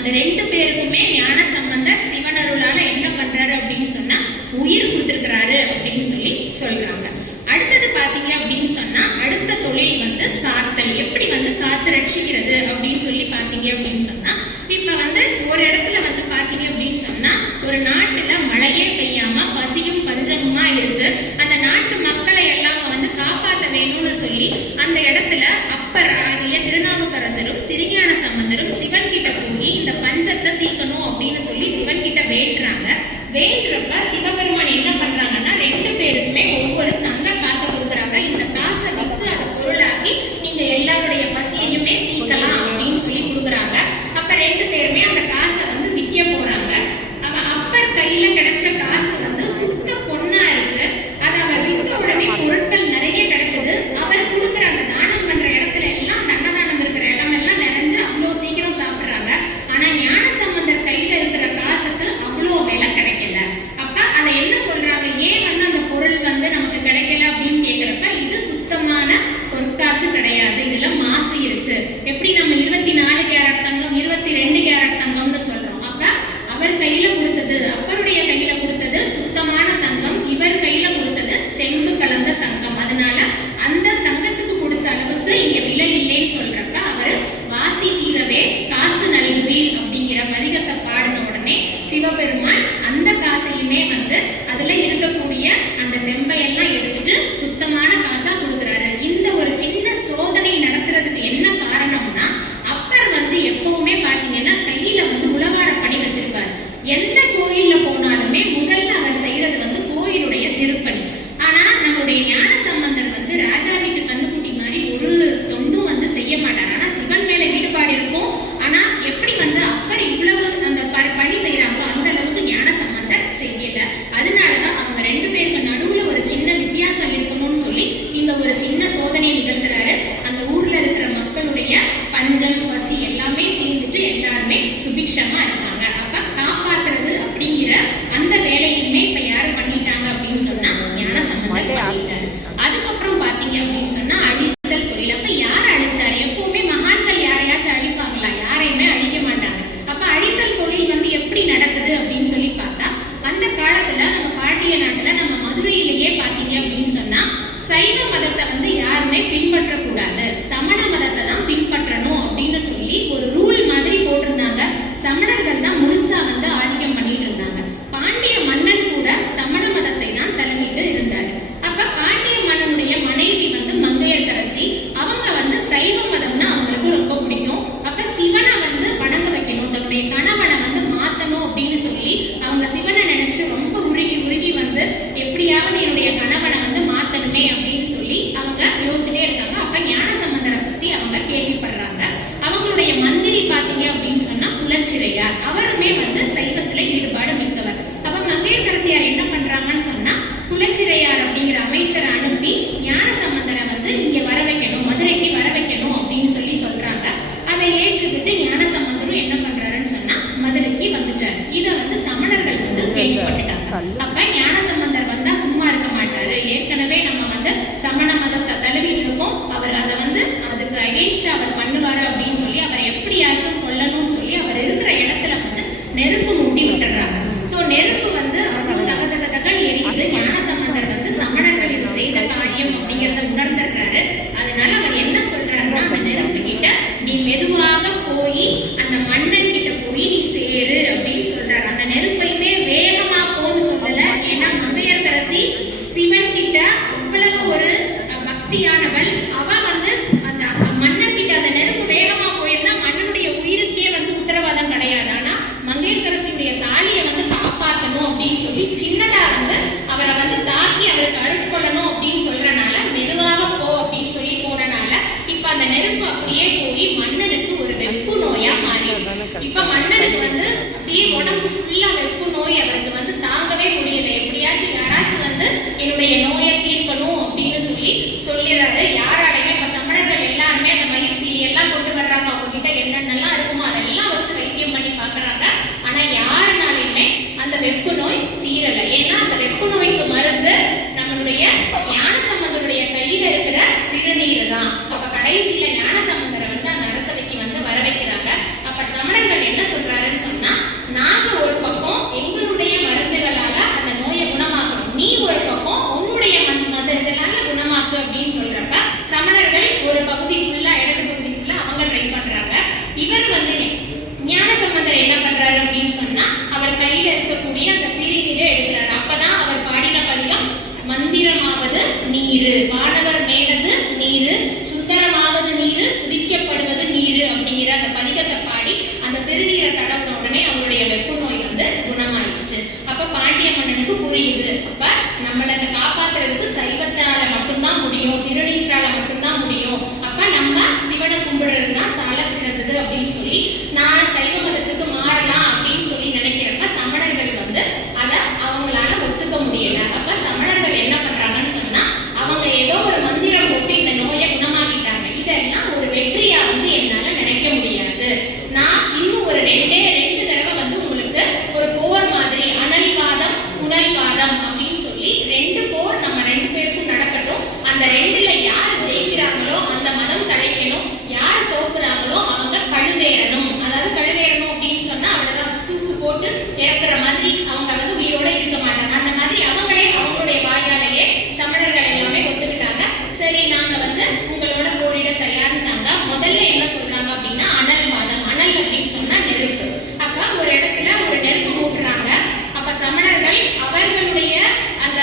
அந்த 2 பேருக்குமே ஞான சம்பந்தர் சிவனருளால என்ன பண்றாரு அப்படின்னு சொன்னா உயிர் கொடுத்திருக்கிறாரு அப்படின்னு சொல்லி சொல்றாங்க. அடுத்தது பாத்தீங்க அப்படின்னு சொன்னா அடுத்த தொழில் வந்து காத்தல். எப்படி வந்து காத்து ரட்சிக்கிறது அப்படின்னு சொல்லி பாத்தீங்க அப்படின்னு சொன்னா இப்ப வந்து ஒரு இடத்துல வந்து பாத்தீங்க அப்படின்னு சொன்னா ஒரு நாட்டுல மழையே பெய்யாம பசியும் பஞ்சமுமா இருக்கு. அந்த நாட்டு மக்களை எல்லாம் வந்து காப்பாற்ற வேணும்னு சொல்லி அந்த இடத்துல அப்பர் ஆகிய திருநாவுக்கரசரும் திருஞான சம்பந்தரும் சிவன் கிட்ட போய் இந்த பஞ்சத்தை தீர்க்கணும் அப்படின்னு சொல்லி சிவன் கிட்ட வேண்டுறாங்க. வேண்டுறப்ப சிவபெருமான் என்ன பண்றாங்கன்னா 2 பேருக்குமே ஒவ்வொரு தங்க காசை கொடுக்குறாங்க. இந்த காசை வித்து அதை பொருளாக்கி நீங்க எல்லாருடைய பசியையுமே தீர்க்கலாம் அப்படின்னு சொல்லி கொடுக்குறாங்க. அப்ப 2 பேருமே அந்த காசை வந்து விற்க போறாங்க. அப்பர் கையில கிடைச்ச காசு வந்து சுத்த பொண்ணா இருக்கு. அதை அவர் வித்த உடனே பொருட்கள் நிறைய கிடைச்சது. அவர் கொடுக்குற அந்த தானம் பண்ற இடத்துல எல்லாம் அந்த அன்னதானம் இருக்கிற இடம் எல்லாம் நிறைஞ்சு அவ்வளோ சீக்கிரம் சாப்பிடுறாங்க. ஆனா ஞான சம்பந்தர் கையில இருக்கிற காசுக்கு அவ்வளோ விலை கிடைக்கல. அப்ப அதை என்ன சொல்றாங்க, ஏன் வந்து அந்த பொருள் வந்து நமக்கு கிடைக்கல அப்படின்னு கேட்கிறப்ப இது சுத்தமான பொற்காசு கிடையாது, இதுல மாசு இருக்கு. எப்படி நம்ம 24 கேரட் தங்கம் 22 கேரட் தங்கம்னு சொல்றோம். அப்ப அவர் கையில கொடுத்தது அவருடைய கையில கொடுத்தது சுத்தமான தங்கம், இவர் கையில கொடுத்தது செம்பு கலந்த தங்கம். அதனால அந்த தங்கத்துக்கு கொடுத்த அளவுக்கு இங்க விலை இல்லைன்னு சொல்றப்ப அவர் வாசி தீரவே காசு நல்குவீர் அப்படிங்கிற பதிகத்தை பாடின உடனே சிவபெருமான் அந்த காசையுமே வந்து அதுல இருக்கக்கூடிய அந்த செம்பையெல்லாம் எடுத்துட்டு சுத்தமான காசா கொடுக்குறாரு. இந்த ஒரு சின்ன சோதனை நடத்துறதுக்கு என்ன காரணம்னா அப்பர் வந்து எப்பவுமே பாத்தீங்கன்னா கையில வந்து உலகார பணி வச்சிருக்காரு. எந்த கோயில்ல போனாலுமே முதல்ல அவர் செய்யறது வந்து கோயிலுடைய திருப்பணி. ஆனா நம்முடைய ஞான சம்பந்தர் வந்து ராஜா வீட்டு கண்ணுக்குட்டி மாதிரி ஒரு தொண்டும் வந்து செய்ய மாட்டார். ஆனா சிவன் மேல ஈடுபாடு இருக்கும். ஆனா எப்படி வந்து அப்பர் இவ்வளவு அந்த பணி செய்யறாங்களோ அந்த அளவுக்கு ஞான சம்பந்தர் செய்யல. அதனாலதான் அவங்க 2 பேருக்கு நடுவுல ஒரு சின்ன வித்தியாசம் இருக்கணும்னு சொல்லி இந்த ஒரு சின்ன சோதனையை நிகழ்த்துறாரு. அந்த ஊர்ல இருக்கிற மக்களுடைய பஞ்சம் பசி எல்லாமே தீர்ந்துட்டு எல்லாருமே சுபிக்ஷமா இருக்காங்க. அப்ப காப்பாத்துறது அப்படிங்கிற அந்த வேலையுமே இப்ப யாரு பண்ணிட்டாங்க அப்படின்னு சொன்னா ஞான சம்பந்தர் பண்ணிட்டாரு. அதுக்கப்புறம் பாத்தீங்க அப்படின்னு சொன்னா அழித்தல் தொழில். அப்ப யார் அழிச்சாரு? எப்பவுமே மகான்கள் யாரையாச்சும் அழிப்பாங்களா? யாரையுமே அழிக்க மாட்டாங்க. அப்ப அழித்தல் தொழில் வந்து எப்படி நடக்குது அப்படின்னு சொல்லி பார்த்தா அந்த காலத்துல நம்ம பாண்டிய நாட்டுல நம்ம மதுரையிலேயே பாத்தீங்க அப்படின்னு சொன்னா சைவ மதத்தை வந்து யாருமே பின்பற்ற கூடாது, சமண மதத்தை தான் பின்பற்றணும் அப்படின்னு சொல்லி ஒரு ரூல் மாதிரி போட்டிருந்தாங்க. சமணர்கள் தான் முழுசா வந்து ஆதிக்கம் பண்ணிட்டு இருந்தாங்க. பாண்டிய மன்னன் கூட சமண மதத்தை தான் தலைமையிட்டு இருந்தாரு. அப்ப பாண்டிய மன்னனுடைய மனைவி வந்து மங்கையர்கரசி, அவங்க வந்து சைவ மதம்னா அவங்களுக்கு ரொம்ப பிடிக்கும். அப்ப சிவனை வந்து வணங்க வைக்கணும், தன்னுடைய கணவனை வந்து மாத்தணும் அப்படின்னு சொல்லி அவங்க சிவனை நினைச்சு ரொம்ப உருகி உருகி வந்து எப்படியாவது என்னுடைய கணவனை வந்து மாத்தணுமே அப்படின்னு சொல்லி அவங்க யோசிச்சுட்டே இருக்காங்க. அப்ப ஞான சம்பந்தரை பத்தி அவங்க கேள்விப்படுறாங்க. அவங்களுடைய மந்திரி பாத்தீங்க அப்படின்னு சொன்னா குலச்சிறையார். அவருமே வந்து சைவத்துல ஈடுபாடு மிக்கவர். அப்ப மங்கையர்கரசியார் என்ன பண்றாங்கன்னு சொன்னா குலச்சிறையார் அப்படிங்கிற அமைச்சரை அனுப்பி ஞான சம்பந்தரை வந்து இங்க வர வைக்கணும், மதுரைக்கு வர வைக்கணும் அப்படின்னு சொல்லி சொல்றாங்க. அதை ஏற்றுக்கிட்டு ஞான சம்பந்தரும் என்ன பண்றாருன்னு சொன்னா மதுரைக்கு வந்துட்டாரு. இதை வந்து சமணர்கள் வந்து கேள்விப்பட்டுட்டாங்க. அப்ப ஞான சம்பந்தர் வந்தா சும்மா இருக்க மாட்டாரு. ஏற்கனவே நம்ம வந்து சமண மதத்தை தழுவிட்டு இருக்கோம், அவர் அதை வந்து அதுக்கு அகெயின்ஸ்டா அவர் பண்ணுவாரு அப்படின்னு சொல்லி அவர் எப்படியாச்சும் கொல்லணும்னு சொல்லி அவர் இருக்கிற இடத்துல வந்து நெருப்பு மூட்டி விட்டுறாங்க. சோ நெருப்பு வந்து அவ்வளவு தக தக தகன்னு எரியுது. ஞான சம்பந்தர் வந்து சமணர்கள் இது செய்த காரியம் அப்படிங்கிறத உணர்ந்துடுறாரு. அதனால அவர் என்ன சொல்றாருன்னா அந்த நெருப்பு கிட்ட நீ மெதுவாக போய் அந்த மன்னன் கிட்ட போய் நீ சேரு அப்படின்னு சொல்றாரு. அந்த நெருப்பையுமே வேகமா போன்னு சொல்லல. ஏன்னா மங்கையர்கரசி சிவன் கிட்ட அவ்வளவு ஒரு பக்தியானவள். அவ வந்து அந்த மன்னர் கிட்ட அந்த நெருப்பு வேகமா போயிருந்தா மன்னனுடைய உயிருக்கே வந்து உத்தரவாதம் கிடையாது. ஆனா மங்கையர்கரசியுடைய தாலியை வந்து காப்பாற்றணும் அப்படின்னு சொல்லி சின்னதா வந்து அவரை வந்து தாக்கி அவருக்கு அருட்கொள்ளணும் அப்படின்னு சொல்றனால மெதுவாக போ அப்படின்னு சொல்லி போனனால இப்ப அந்த நெருப்பு அப்படியே போய் மன்னனுக்கு ஒரு வெப்பு நோயா மாறிடுது. இப்ப மன்னனுக்கு வந்து அப்படியே உடம்பு ஃபுல்லா வெப்பு நோய் அவருக்கு வந்து தாங்கவே முடியல. எப்படியாச்சும் யாராச்சும் வந்து என்னுடைய நோயை தீர்க்கணும் அப்படின்னு சொல்லி சொல்லிடுறாரு. யாராலையுமே இப்ப சமணர்கள் எல்லாருமே அந்த மயிர்பீலி எல்லாம் கொண்டு வர்றாங்க. அவங்க கிட்ட என்னென்னலாம் இருக்குமோ அதெல்லாம் வச்சு வைத்தியம் பண்ணி பாக்குறாங்க. ஆனா யாருனாலையுமே அந்த வெப்பு நோய் தீரல. ஏன்னா அந்த வெப்பு நோய்க்கு மருந்து நம்மளுடைய ஞான சம்பந்தருடைய கையில இருக்கிற திருநீர் தான். அப்ப கடைசியில ஞான சம்பந்தரை வந்து அந்த அரசவைக்கு வந்து வர வைக்கிறாங்க. அப்ப சமணர்கள் என்ன சொல்றாங்க திருநீரை தடவின உடனே அவருடைய வெப்பு நோய் வந்து குணமாயிடுச்சு. அப்ப பாண்டிய மன்னனுக்கு புரியுது, அப்ப நம்மளை காப்பாத்துறதுக்கு சைவத்தால மட்டும்தான் முடியும், திருநீற்றால மட்டும்தான் முடியும், அப்ப நம்ம சிவனை கும்பிடுறதுதான் சால சிறந்தது அப்படின்னு சொல்லி நான் சைவ மதத்துக்கு மாறலாம் அப்படின்னு சொல்லி நினைக்கிறப்ப சமணர்கள் வந்து அதை அவங்களால ஒத்துக்க முடியல. அப்ப சமணர்கள் என்ன பண்றாங்கன்னு சொன்னா, அவங்க ஏதோ ஒரு மந்திரம் போட்டு இந்த நோயை குணமாக்கிட்டாங்க. இதெல்லாம் ஒரு வெற்றியா வந்து என்னால நினைக்க முடியாது. நான் இன்னும் ஒரு ரெண்டு தடவை வந்து உங்களுக்கு ஒரு போர் மாதிரி அனல்வாதம் புனல்வாதம் அப்படின்னு சொல்லி 2 போர் நம்ம 2 பேருக்கும் நடக்கட்டும். அந்த 2ல யார் ஜெயிக்கிறாங்களோ அந்த மதம் தழைக்கணும், யார் தோக்குறாங்களோ அவங்க கழுவேறணும். அதாவது கழுவேறணும் அப்படின்னு சொன்னா அவ்வளவுதான், தூக்கு போட்டு இறக்குற மாதிரி அவங்க வந்து உயிரோட இருக்க மாட்டாங்க. அந்த மாதிரி அவங்களே அவங்களுடைய வாயாலேயே சமணர்கள் எல்லாமே ஒத்துக்கிட்டாங்க. சரி, நாங்க வந்து உங்களோட போரிட தயாரிச்சாங்க. முதல்ல என்ன சொல்றாங்க அப்படின்னா அனல்வாதம். அனல் அப்படின்னு சொன்னா நெருப்பு. அப்ப ஒரு இடத்துல ஒரு நெருப்பு மூட்டுறாங்க. அப்ப சமணர்கள் அவர்களுடைய அந்த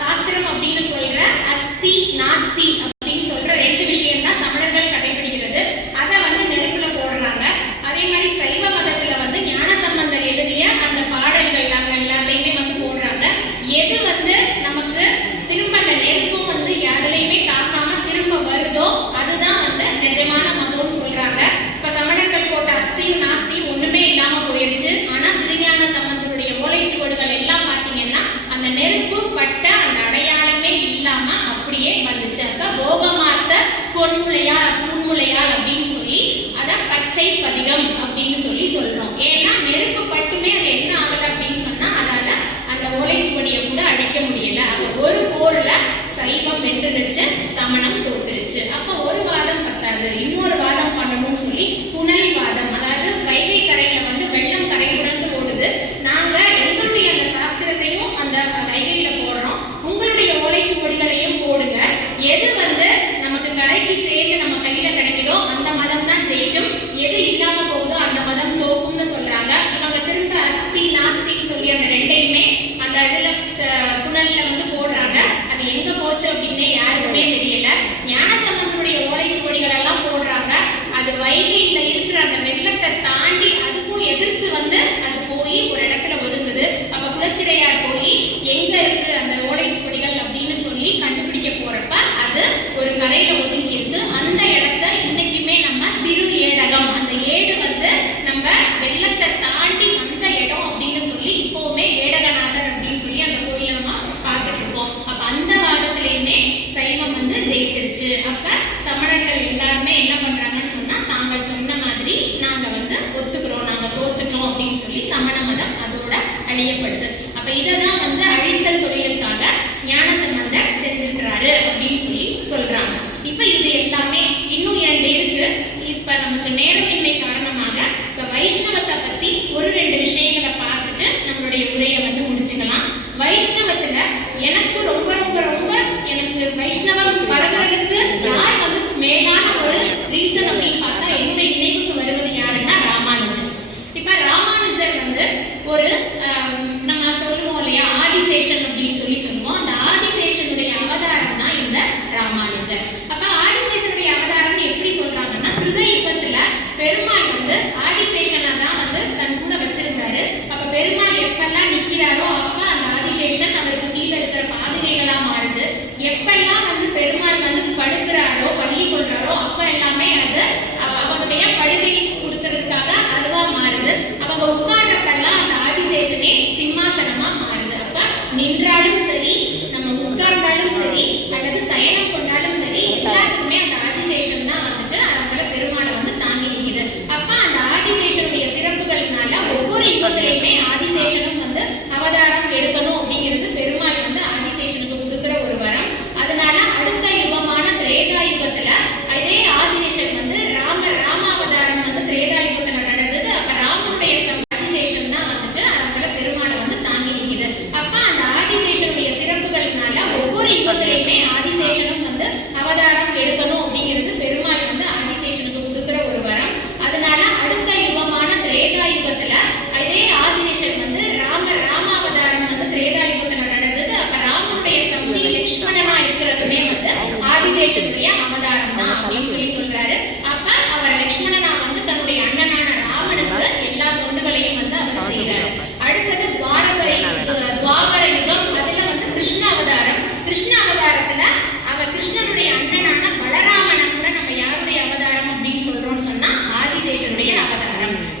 சாஸ்திரம் அப்படின்னு சொல்ற அஸ்தி நாஸ்தி அப்படின்னு சொல்ற 2 விஷயம் தான் சமணர்கள் கடைபிடிக்கிறது. அதை வந்து நெருப்புல போடுறாங்க. அதே மாதிரி சைவ மதத்துல வந்து ஞானசம்பந்தர் எழுதிய அந்த பாடல்கள் எல்லாத்தையுமே வந்து போடுறாங்க. எது வந்து நமக்கு திரும்ப அந்த நெருப்பும் வந்து எதுலையுமே தாக்காம திரும்ப வருதோ அதுதான் வந்து நிஜமான மதம்னு சொல்றாங்க. இப்ப சமணர்கள் போட்ட அஸ்தியும் நாஸ்தியும் ஒண்ணுமே இல்லாம போயிருச்சு. ஆனா திருஞான சம்பந்தருடைய ஓலைச்சுவடுகள் எல்லாம் பாத்தீங்கன்னா அந்த நெருப்பு பட்ட அந்த அடையாளமே இல்லாம அப்படியே வந்துச்சு. அப்ப போகமார்த்த பொன்முளையால் பூன்முளையால் அப்படின்னு சொல்லி அத பச்சை பதிகம் அப்படின்னு சொல்லி சொல்றோம். ஏன்னா நெருப்பு பட்டுமே அது என்ன ஆகல அப்படின்னு சொன்னா அதால அந்த ஓலைச்சுவடியை கூட அடிக்க முடியல. அப்ப ஒரு போர்ல சைவம் வென்றுருச்சு, சமணம் தோத்துருச்சு. அப்ப ஒரு வாதம் பத்தாது, இன்னொரு வாதம் பண்ணணும்னு சொல்லி புனல் வாதம், அதாவது வைகை கரையில வந்து வெள்ளம் கரை புரண்டு ஓடுது, நாங்க எங்களுடைய அந்த சாஸ்திரத்தையும் அந்த வைகையில போடுறோம், உங்களுடைய ஓலைச்சுவடிகளையும் போடுங்க, எது வந்து நமக்கு கரைக்கு சேர்ந்து நம்ம கையில கிடைக்குதோ அந்த மதம் தான் ஜெயிக்கும், எது இல்லாம போகுதோ அந்த மதம் தோக்கும்னு சொல்றாங்க. இவங்க திரும்ப அஸ்தி நாஸ்தி சொல்லி அந்த 2யுமே அந்த இதுல புனல்ல வந்து போடுறாங்க. அது எங்க போச்சு அப்படின்னே யாருக்குமே தெரியல. ஞானசம்பந்தருடைய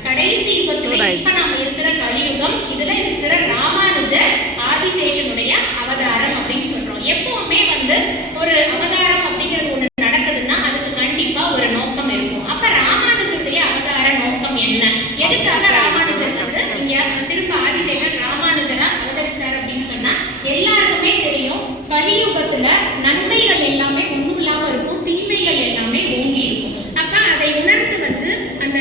கடைசி யுகத்துல இப்ப நாம இருக்கிற கலியுகம், இதுல இருக்கிற ராமானுஜர் ஆதிசேஷனுடைய அவதாரம் அப்படின்னு சொல்றோம். எப்பவுமே வந்து ஒரு அவதாரம் அப்படிங்கிறது ஒண்ணு நடக்குதுன்னா அதுக்கு கண்டிப்பா ஒரு நோக்கம் இருக்கும். அப்ப ராமானுஜருடைய அவதார நோக்கம் என்ன, எதுக்காக ராமானுஜர் வந்து இங்க திரும்ப ஆதிசேஷன் ராமானுஜரா அவதரிச்சார் அப்படின்னு சொன்னா எல்லாருக்குமே தெரியும். கலியுகத்துல நன்மைகள் எல்லாமே ஒண்ணும் இல்லாம இருக்கும், தீமைகள் எல்லாமே ஓங்கி இருக்கும். அப்ப அதை உணர்ந்து வந்து அந்த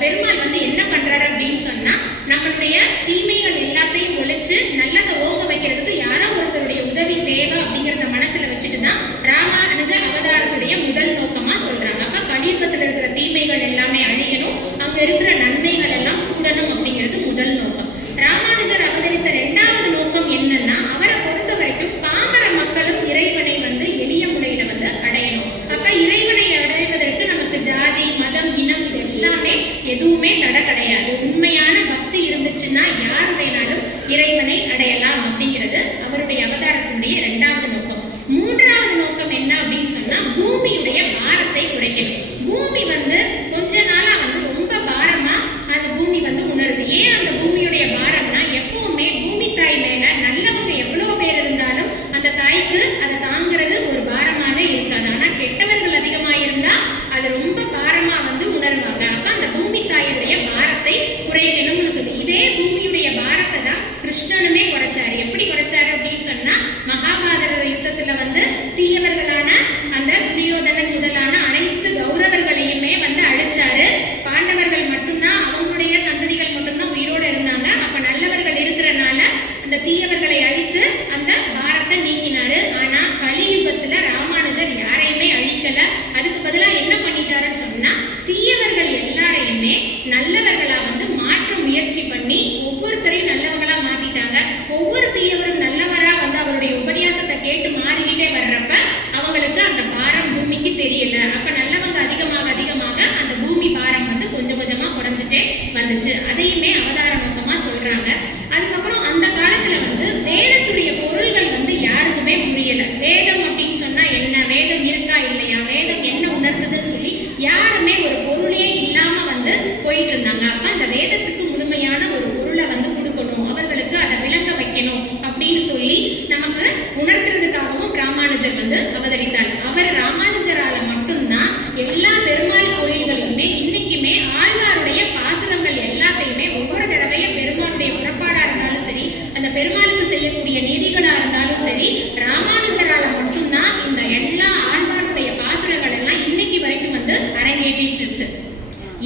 பெருமாள் வந்து என்ன பண்றாரு அப்படின்னு சொன்னா நம்மளுடைய தீமைகள் எல்லாத்தையும் ஒழிச்சு நல்லதை ஓங்க வைக்கிறதுக்கு யாரோ ஒருத்தருடைய உதவி தேவை அப்படிங்கறத மனசுல வச்சுட்டு தான் ராமானுஜ அவதாரத்துடைய முதல் நோக்கமா சொல்றாங்க. அப்ப கலியுகத்துல இருக்கிற தீமைகள் எல்லாமே அழியணும், அங்க இருக்கிற நன்மைகள் எல்லாம் கூடணும் அப்படிங்கிறது முதல் நோக்கம். ராமானுஜர் அவதரித்த இரண்டாவது நோக்கம் என்னன்னா அவரை பொறுத்த வரைக்கும் பாமர மக்களும் இறைவனை வந்து எளிய முறையில வந்து அடையணும். அப்ப இறைவனை அடைவதற்கு நமக்கு ஜாதி மதம் இனம் இது எல்லாமே எதுவுமே தடை கிடையாது. உண்மையான பக்தி இருந்துச்சுன்னா யார் வேணாலும் இறைவனை அடையலாம் அப்படிங்கிறது அவருடைய அவதாரத்தினுடைய இரண்டாவது நோக்கம். மூன்றாவது நோக்கம் என்ன அப்படின்னு சொன்னா பூமியுடைய பாரத்தை குறைக்கணும். பூமி வந்து கொஞ்ச நாளா வந்து ரொம்ப பாரமா அந்த பூமி வந்து உணருது. ஏன் அந்த பூமியுடைய பாரம்னா எப்பவுமே பூமி தாய் மேல நல்லவங்க எவ்வளவு பேர் இருந்தாலும் அந்த தாய்க்கு அதை தாங்கிறது ஒரு பாரமாவே இருக்காது. ஆனா கெட்டவர்கள் அதிகமா இருந்தா அது ரொம்ப பாரமா வந்து உணர்வாங்க. அப்ப அந்த பூமி தாயுடைய பாரத்தை குறைக்கணும்னு சொல்லி இதே பூமியுடைய பாரத்தை தான் கிருஷ்ணனுமே குறைச்சாரு. எப்படி குறைச்சாரு அப்படின்னு சொன்னா மகாபாரத யுத்தத்துல வந்து தீயவர்களான அந்த துரியோதனன் முதலான அனைத்து கௌரவர்களையுமே வந்து அழிச்சாரு. பாண்டவர்கள் மட்டும்தான் அவங்களுடைய சந்ததிகள் மட்டும்தான் உயிரோடு இருந்தாங்க. அப்ப நல்லவர்கள் இருக்கிறனால அந்த தீயவர்களை அழித்து அந்த பாரத்தை நீக்கினாரு. ஆனா கலியுகத்துல ராமானுஜர் யாரையுமே அழிக்கல. அதுக்கு பதிலா என்ன பண்ணிட்டாருன்னு சொன்னா தீயவர்கள் எல்லாரையுமே நல்லவர்களா வந்து மாற்ற முயற்சி பண்ணி ஒவ்வொருத்தரையும் நல்லவங்களா மாத்திட்டாங்க. ஒவ்வொரு தீயவரும் நல்லவரா வந்து அவருடைய உபன்யாசத்தை கேட்டு மாறிக்கிட்டே வர்றப்ப அவங்களுக்கு அந்த பாரம் பூமிக்கு தெரியல. அப்ப நல்லவங்க அதிகமாக அதிகமாக அந்த பூமி பாரம் வந்து கொஞ்சம் கொஞ்சமா குறைஞ்சிட்டே வந்துச்சு. அதையுமே அவதார நோக்கமா சொல்றாங்க. அதுக்கப்புறம் அந்த காலத்துல வந்து வேதத்துடைய பொருள்கள் வந்து யாருக்குமே புரியல. வேதம் அப்படின்னு சொன்னா என்ன, வேதம் இருக்கா இல்லையா, வேதம் என்ன உணர்த்துதுன்னு சொல்லி யாருமே ஒரு பொருளே இல்லாம வந்து போயிட்டு இருந்தாங்க. அப்ப அந்த வேதத்துக்கு முழுமையான ஒரு பொருளை வந்து கொடுக்கணும், அவர்களுக்கு அதை விளங்க வைக்கணும் அப்படின்னு சொல்லி நமக்கு உணர்த்துறதுக்காகவும் ராமானுஜர் வந்து அவதரித்தார். அவர் ராமானுஜரால மட்டும்தான் எல்லா பெருமாள் கோயில்களுமே இன்னைக்குமே ஆழ்வாருடைய பாசுரங்கள் எல்லாத்தையுமே ஒவ்வொரு தடவையும் பெருமாளுடைய புறப்பாடா இருந்தாலும் சரி, அந்த பெருமாளுக்கு செய்யக்கூடிய நீதிகளா இருந்தாலும் சரி, ராமானுஜரால மட்டும்தான் இந்த எல்லா ஆழ்வாருடைய பாசுரங்கள் எல்லாம் இன்னைக்கு வரைக்கும் வந்து அரங்கேற்றிட்டு இருக்கு.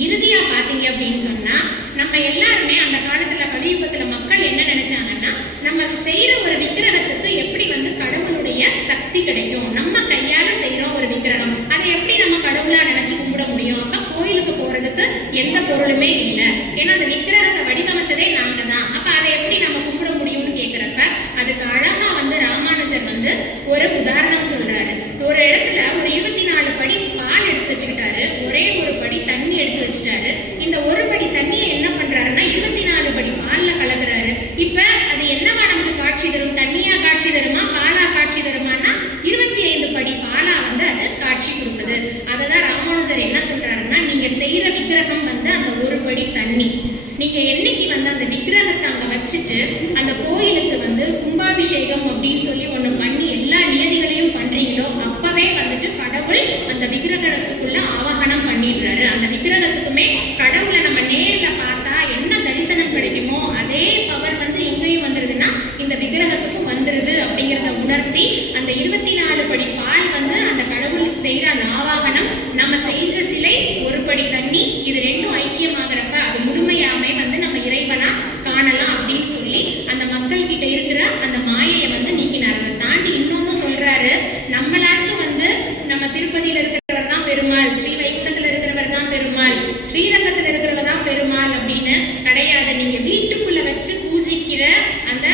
இறுதியா பாத்தீங்க அப்படின்னு சொன்னா நம்ம எல்லாருமே அந்த காலத்துல கலியுகத்துல மக்கள் என்ன நினைச்சாங்கன்னா நம்ம செய்யற ஒரு விக்கிரகத்துக்கு எப்படி வந்து கடவுளுடைய சக்தி கிடைக்கும், நம்ம கையால செய்யறோம் ஒரு விக்கிரகம், அதை எப்படி நம்ம கடவுளா நினைச்சு கும்பிட முடியும். அப்ப கோயிலுக்கு போறதுக்கு எந்த பொருளுமே இல்லை, ஏன்னா அந்த விக்கிரகத்தை வடிவமைச்சதே நாங்க தான். அப்ப அதை எப்படி நம்ம கும்பிட முடியும்னு கேக்குறப்ப அதுக்கு அழகா வந்து ராமானுஜர் வந்து ஒரு உதாரணம் சொல்றாரு. ஒரு இடத்துல ஒரு 24 படி பால் எடுத்து வச்சுக்கிட்டாரு, ஒரே ஒரு படி தண்ணி எடுத்து வச்சுட்டாரு. இந்த ஒரு படி தண்ணியை என்ன பண்றாருன்னா 24 படி பால்ல கலக்குறாரு. இப்ப அது என்னவா நமக்கு காட்சி தரும், தண்ணியா காட்சி தருமா பாலா காட்சி தருமானா 25 படி பாலா வந்து அது காட்சி கொடுக்குது. அததான் ராமானுஜர் என்ன சொல்றாருன்னா நீங்க செய்யற விக்கிரகம் வந்து அந்த ஒரு படி தண்ணி, நீங்க என்னைக்கு வந்து அந்த விக்கிரகத்தை அங்க வச்சுட்டு அந்த கோயிலுக்கு வந்து கும்பாபிஷேகம் அப்படின்னு சொல்லி ஒண்ணு பண்ணி எல்லா நியதிகளையும் பண்றீங்களோ அப்பவே வந்துட்டு கடவுள் அந்த விக்கிரகத்துக்குள்ள ஆவாகனம் பண்ணிடுறாரு. அந்த விக்கிரகத்துக்குமே கடவுளை நம்ம நேர்ல பார்த்தா என்ன தரிசனம் கிடைக்குமோ அதே பவர் வந்து எங்கேயும் வந்துருதுன்னா இந்த விக்கிரகத்துக்கும் வந்துருது அப்படிங்கிறத உணர்த்தி அந்த 24 படி பால் வந்து அந்த கடவுளுக்கு செய்யற அந்த ஆவாகனம், நம்ம செய்த சிலை ஒரு படி தண்ணி, இது ரெண்டும் ஐக்கியமாகறப்ப அது முழுமையாமே வந்து நம்ம இறைவனா காணலாம் அப்படின்னு சொல்லி அந்த மக்கள் கிட்ட இருக்கிற அந்த மாயையை வந்து நீக்கினார். அதை தாண்டி இன்னொன்னு சொல்றாரு, நம்மளாச்சும் வந்து நம்ம திருப்பதியில இருக்கிறவர் தான் பெருமாள், ஸ்ரீ வைகுண்டத்துல இருக்கிறவர் தான் பெருமாள், ஸ்ரீரங்கத்துல இருக்கிறவர் தான் பெருமாள் அப்படின்னு கிடையாது. நீங்க வீட்டுக்குள்ள வச்சு பூஜிக்கிற அந்த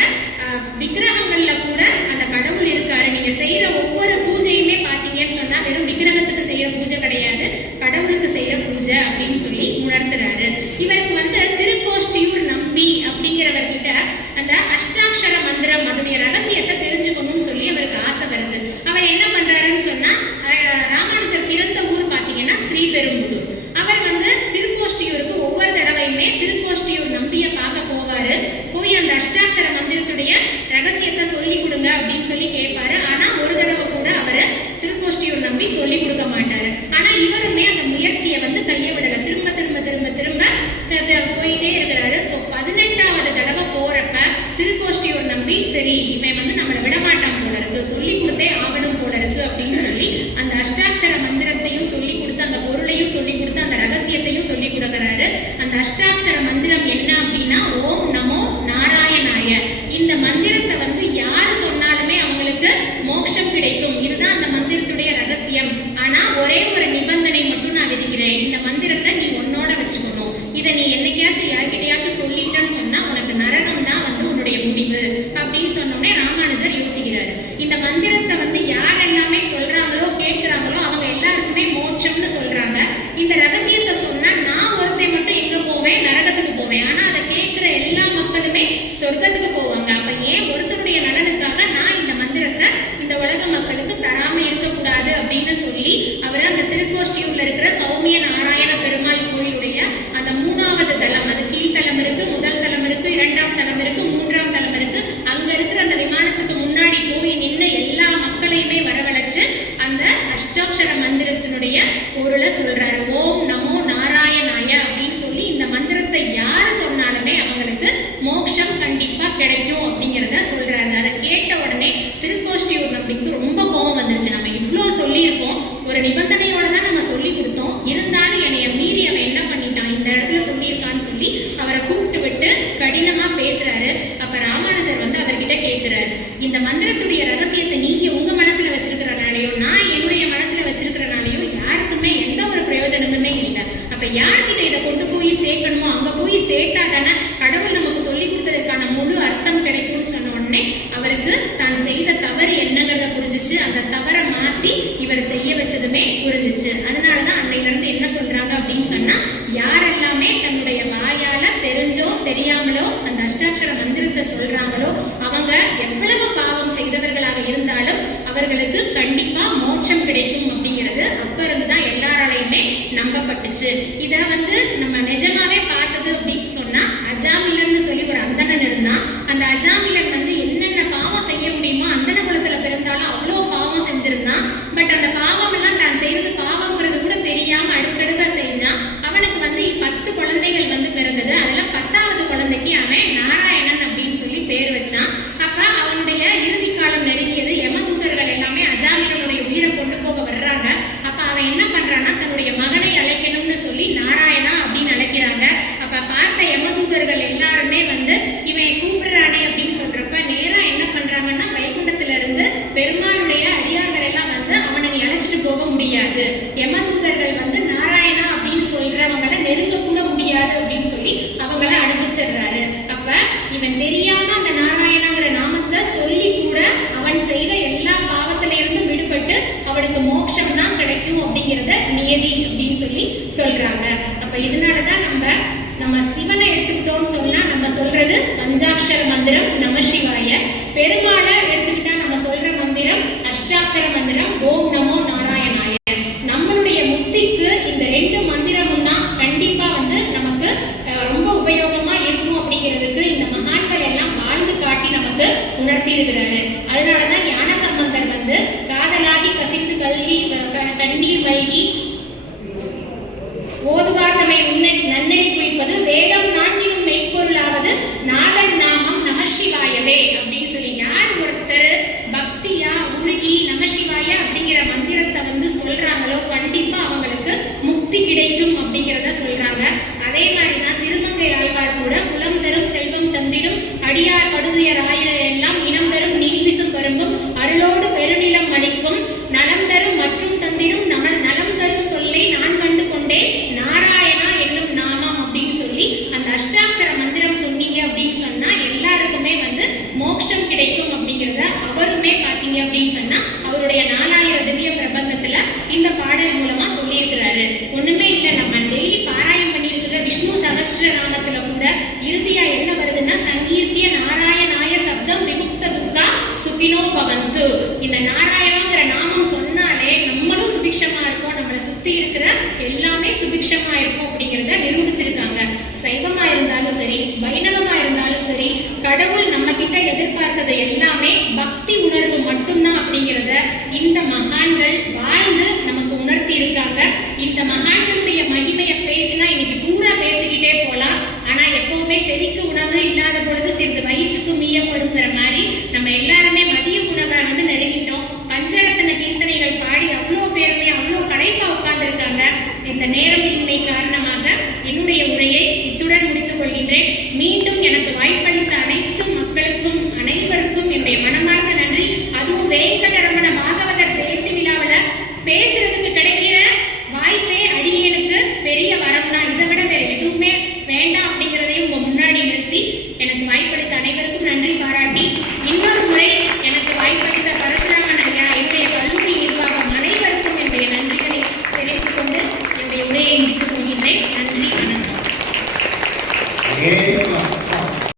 விக்கிரகங்கள்ல கூட அந்த கடவுள் இருக்காரு. நீங்க செய்யற ஒவ்வொரு பூஜையுமே பாத்தீங்கன்னு சொன்னா வெறும் விக்கிரகத்துக்கு செய்யற பூஜை கிடையாது, கடவுளுக்கு செய்யற பூஜை அப்படின்னு சொல்லி உணர்த்துறாரு. இவருக்கு வந்து திருக்கோஷ்டியூர் நம்பி அப்படிங்கிறவர்கிட்ட அந்த அஷ்டாட்சர மந்திரம் அதனுடைய ரகசியத்தை தெரிஞ்சுக்கணும்னு சொல்லி அவருக்கு ஆசை வருது. அவர் என்ன பண்றாருன்னு சொன்னா ராமானுஜர் பிறந்த ஊர் பாத்தீங்கன்னா ஸ்ரீபெரும்புதூர். அவர் வந்து திருக்கோஷ்டியூருக்கு ஒவ்வொரு போயிட்டே இருக்கிறாரு. ஸோ 18வது தடவை போறப்ப திருக்கோஷ்டியூர் நம்பி சரி இவன் வந்து நம்மளை விடமாட்டான் போல இருக்கு, சொல்லி கொடுத்தே ஆகணும் போல இருக்கு அப்படின்னு சொல்லி அந்த அஷ்டாட்சர மந்திரத்தையும் சொல்லி கொடுத்து அந்த பொருளையும் சொல்லி கொடுத்து அந்த ரகசியத்தையும் சொல்லி கொடுக்குறாரு. அந்த அஷ்டாட்சர மந்திரம் என்ன அப்படின்னா ஓம் நமோ நாராயணாய. இந்த மந்திரத்தை வந்து யாரு சொன்னாலுமே அவங்களுக்கு மோட்சம் கிடைக்கும். இதுதான் அந்த மந்திரத்துடைய ரகசியம். ஆனா ஒரே ஒரு நிபந்தனை மட்டும் நான் விதிக்கிறேன். இந்த மந்திரத்தை நீ உன்னோட வச்சுக்கணும். இதை நீ என்னைக்காச்சும் யார்கிட்டயாச்சும் சொல்லிட்டேன்னு சொன்னா உனக்கு நரகம் தான் வந்து உன்னுடைய முடிவு அப்படின்னு சொன்னோடனே ராமானுஜர் யோசிக்கிறாரு. இந்த மந்திரத்தை வந்து யார் எல்லாமே சொல்றாங்களோ கேட்கிறாங்களோ அவங்க எல்லாருக்குமே மோட்சம்னு சொல்றாங்க. இந்த ரகசியத்தை சொன்னா நான் ஒருத்தன் மட்டும் எங்க போவேன்? நரகத்துக்கு போவேன். ஆனா அதை கேட்கிற எல்லா மக்களுமே சொர்க்கத்துக்கு போவாங்க. அப்ப ஏன் ஒருத்தருடைய நலனுக்காக நான் இந்த மந்திரத்தை இந்த உலக மக்களுக்கு தராம இருக்கக்கூடாது அப்படின்னு சொல்லி அவர் அந்த திருக்கோஷ்டியூர்ல இருக்கிற சௌமிய நாராயண பெருமாள் கோயிலுடைய அந்த 3வது தலம், அது கீழ்த்தலம் இருக்கு, முதல் தலம் இருக்கு, 2ஆம் தலம் இருக்கு, 3ஆம் தலம் இருக்கு. அங்க இருக்கிற அந்த விமானத்துக்கு முன்னாடி போய் நின்று எல்லா மக்களையுமே வரவழைச்சு அந்த அஷ்டாட்சர மந்திரத்தினுடைய பொருளை சொல்றாரு. ஓம் நமோ நாராயணாய அப்படின்னு சொல்லி இந்த மந்திரத்தை யாரு சொன்னாலுமே அவங்களுக்கு மோட்சம் கண்டிப்பா கிடைக்கும் அப்படிங்கிறத சொல்றாரு. அதை கேட்ட உடனே திருக்கோஷ்டியூர் நம்பிக்கு ரொம்ப கோபம் வந்துருச்சு. நம்ம இவ்வளோ சொல்லியிருக்கோம், ஒரு நிபந்தனையோட தான் நம்ம சொல்லி கொடுத்தோம், இருந்தாலும் என்னைய மீறி அவன் என்ன பண்ணிட்டான், இந்த இடத்துல சொல்லியிருக்கான்னு சொல்லி அவரை கூப்பிட்டு விட்டு கடினமா பேசுறாரு. அப்ப ராமானுஜர் வந்து அவர்கிட்ட கேட்கிறாரு, இந்த மந்திரத்துடைய ரகசியத்தை நீங்க உங்க மனசுல வச்சிருக்கிறனாலையோ நான் என்னுடைய மனசுல வச்சிருக்கிறனாலையோ யாருக்குமே எந்த ஒரு பிரயோஜனமுமே இல்லை. அப்ப யார்கிட்ட இதை கொண்டு போய் சேர்க்கணுமோ அங்க போய் சேர்த்தா தானே கடவுள் நமக்கு சொல்லி கொடுத்ததற்கான முழு அர்த்தம் கிடைக்கும்னு சொன்ன உடனே அவருக்கு தான் செய்த தவறு என்னங்கிறத புரிஞ்சிச்சு. அந்த தவறை மாத்தி இவர் செய்ய வச்சதுமே புரிஞ்சிச்சு. அதனாலதான் அன்னையில இருந்து என்ன சொல்றாங்க அப்படின்னு சொன்னா, யாரெல்லாமே தன்னுடைய வாயால தெரிஞ்சோ தெரியாமலோ அந்த அஷ்டாட்சர மந்திரத்தை சொல்றாங்களோ அவங்க எவ்வளவு பாவம் செய்தவர்களாக இருந்தாலும் அவர்களுக்கு கண்டிப்பா மோட்சம் கிடைக்கும் அப்படிங்கிறது அப்ப இருந்துதான் எல்லாராலையுமே நம்பப்பட்டுச்சு. இத வந்து நம்ம நிஜமாவே பார்த்தது அப்படின்னு சொன்னா, அஜாமிலன்னு சொல்லி ஒரு அந்தணன் இருந்தான். அந்த அஜாமிலன் வந்து என்னென்ன பாவம் செய்ய முடியுமோ அந்தன குலத்துல பிறந்தாலும் அவ்வளோ பாவம் செஞ்சிருந்தான். பட் அந்த பாவம் எல்லாம் தான் செய்யறது பாவம்ங்கிறது கூட தெரியாம அடுக்கடுக்கா செஞ்சான். அவனுக்கு வந்து 10 குழந்தைகள் வந்து பிறந்தது. அதுல 10வது குழந்தைக்கு அவன் நாராயணன் அப்படின்னு சொல்லி பேர் வச்சான். அப்ப அவனுடைய இறுதி காலம் நெருங்கியது. யமதூதர்கள் எல்லாமே அஜாமிலனுடைய உயிரை கொண்டு போக வர்றாங்க. அப்ப அவன் என்ன பண்றான்னா தன்னுடைய மகனை அழைக்கணும்னு சொல்லி நாராயணா அப்படின்னு அழைக்கிறாங்க. அப்ப பார்த்த யமதூதர்கள் எல்லாருமே வந்து இவன் கூப்பிடுறானே அப்படின்னு சொல்றப்ப நேரா என்ன பண்றாங்கன்னா வைகுண்டத்துல இருந்து பெருமாளுடைய அடியார்கள் எல்லாம் வந்து அவனை நீ அழைச்சிட்டு போக முடியாது, யமதூதர்கள் வந்து நாராயணா அப்படின்னு சொல்றவங்களை நெருங்க கூட முடியாது அப்படின்னு சொல்லி அவங்கள அனுப்பிச்சிடுறாரு. அப்ப இவன் தெரியாம அந்த நாராயணாங்கிற நாமத்தை சொல்லி கூட அவன் செய்த எல்லா பாவத்தில இருந்து விடுபட்டு அவனுக்கு மோட்சம் தான் கிடைக்கும் அப்படிங்கிறத நியதி அப்படின்னு சொல்லி சொல்றாங்க. அப்ப இதனாலதான் நம்ம சிவனை எடுத்துக்கிட்டோம்னு சொன்னா நம்ம சொல்றது பஞ்சாட்சர மந்திரம் நமசிவாய. பெருமாளை எடுத்துக்கிட்டா நம்ம சொல்ற மந்திரம் அஷ்டாட்சர மந்திரம் ஓம் நமோ நாராயணாய. நம்மளுடைய முக்திக்கு இந்த 2 மந்திரமும் தான் கண்டிப்பா வந்து நமக்கு ரொம்ப உபயோகமா இருக்கும் அப்படிங்கிறதுக்கு இந்த மகான்கள் எல்லாம் வாழ்ந்து காட்டி நமக்கு உணர்த்தி இருக்கிறாரு. அதனாலதான் ஞான சம்பந்தர் வந்து காதலாகி கசிந்து கண்ணீர் மல்கி ஓதுவார்தமை நன்னெறி குவிப்பது வேதம் 4லும் மெய்ப்பொருளாவது நாதன் நாமம் நமசிவாயவே அப்படின்னு சொல்லி யார் ஒருத்தர் பக்தியா உருகி நமசிவாய அப்படிங்கிற மந்திரத்தை வந்து சொல்றாங்களோ கண்டிப்பா அவங்களுக்கு முக்தி கிடைக்கும் அப்படிங்கிறத சொல்றாங்க. அதே மாதிரிதான் திருமங்கை ஆழ்வார் கூட குலம் தரும் செல்வம் தந்திடும் அடியார் படுதுயர் ஆயிரம் எல்லாம் இனம் தரும் நீல் விசும் கரும்பும் அருளோடு பெருநிலம் அளிக்கும் நலம் தரும் மற்றும் தந்திடும் நலம் தரும் சொல்லை நான் கண்டு கொண்டேன் நாராயணா என்னும் நாமம் அப்படின்னு சொல்லி அந்த அஷ்டாட்சர மந்திரம் சொன்னீங்க அப்படின்னு சொன்னா எல்லாருக்குமே வந்து மோட்சம் கிடைக்கும் அப்படிங்கிறத அவருமே பாத்தீங்க அப்படின்னு சொன்னா அவருடைய 4000 திவ்ய பிரபந்தத்துல இந்த பாடல் மூலமா சொல்லியிருக்கிறாரு. ஒண்ணுமே இல்லை, நம்ம டெய்லி பாராயணம் பண்ணியிருக்கிற விஷ்ணு சகஸ்ர நாமத்துல கூட இறுதியா என்ன வருதுன்னா சங்கீர்த்திய நாராயணாய சப்தம் விமுக்த துக்கா சுகினோ பவந்து. இந்த நாராயணங்கிற நாமம் சொன்னாலே நம்மளும் சுபிக்ஷமா இருப்போம், நம்மளை சுத்தி இருக்கிற எல்லாமே சுபிக்ஷமா இருக்கும் அப்படிங்கிறத நிரூபிச்சிருக்காங்க. சைவமா இருந்தாலும் சரி வைணவமா இருந்தாலும் சரி கடவுள் நம்ம கிட்ட எதிர்பார்த்தது எல்லாமே பக்தி உணர்வு மட்டும்தான் அப்படிங்கிறத இந்த மகா